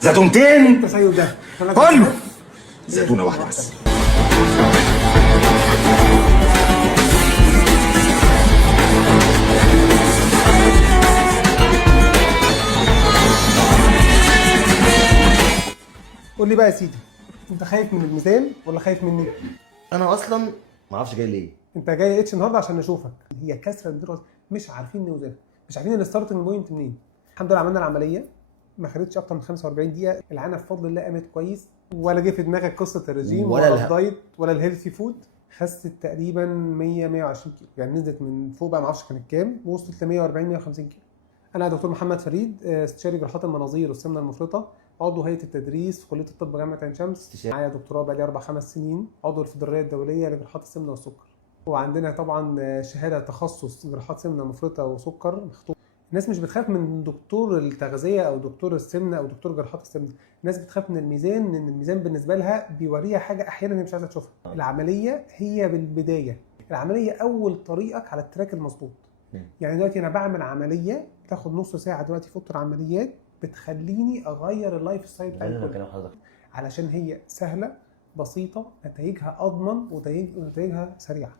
زيتونتين التسيب ده كله زيتونه واحده بس. قول لي بقى يا سيدي، انت خايف من الميزان ولا خايف مني؟ انا اصلا ما اعرفش جاي ليه. انت جاي اتش النهارده عشان نشوفك. هي كسره الدراسه، مش عارفين نوزنها، مش عارفين الستارتنج بوينت منين. الحمد لله عملنا العمليه، ما خدتش اكتر من 45 دقيقه. العينه بفضل الله قامت كويس، ولا جه في دماغك قصه الرجيم ولا الدايت ولا الهيلثي فود. خست تقريبا 120 كيلو، يعني نزلت من فوق بقى ما اعرفش كانت كام، وصلت ل 140 150 كيلو. انا دكتور محمد فريد، استشاري جراحات المناظير والسمنه المفرطه، عضو هيئه التدريس في كليه الطب جامعه عين شمس. معايا دكتوراه بقى لي 4-5 سنين، عضو الفدراليه الدوليه لجراحات السمنه والسكر. وعندنا طبعا شهاده تخصص جراحات سمنه مفرطه وسكر مختوم. الناس مش بتخاف من دكتور التغذيه او دكتور السمنه او دكتور جراحات السمنه، الناس بتخاف من الميزان، لان الميزان بالنسبه لها بيوريها حاجه احيانا هي مش عايزه تشوفها. العمليه هي بالبدايه، العمليه اول طريقك على التراك المظبوط. يعني دلوقتي انا بعمل عمليه تاخد نص ساعه دلوقتي في اوضه العمليات، بتخليني اغير اللايف ستايل بتاعي علشان هي سهله بسيطه، نتائجها اضمن ونتائجها سريعه.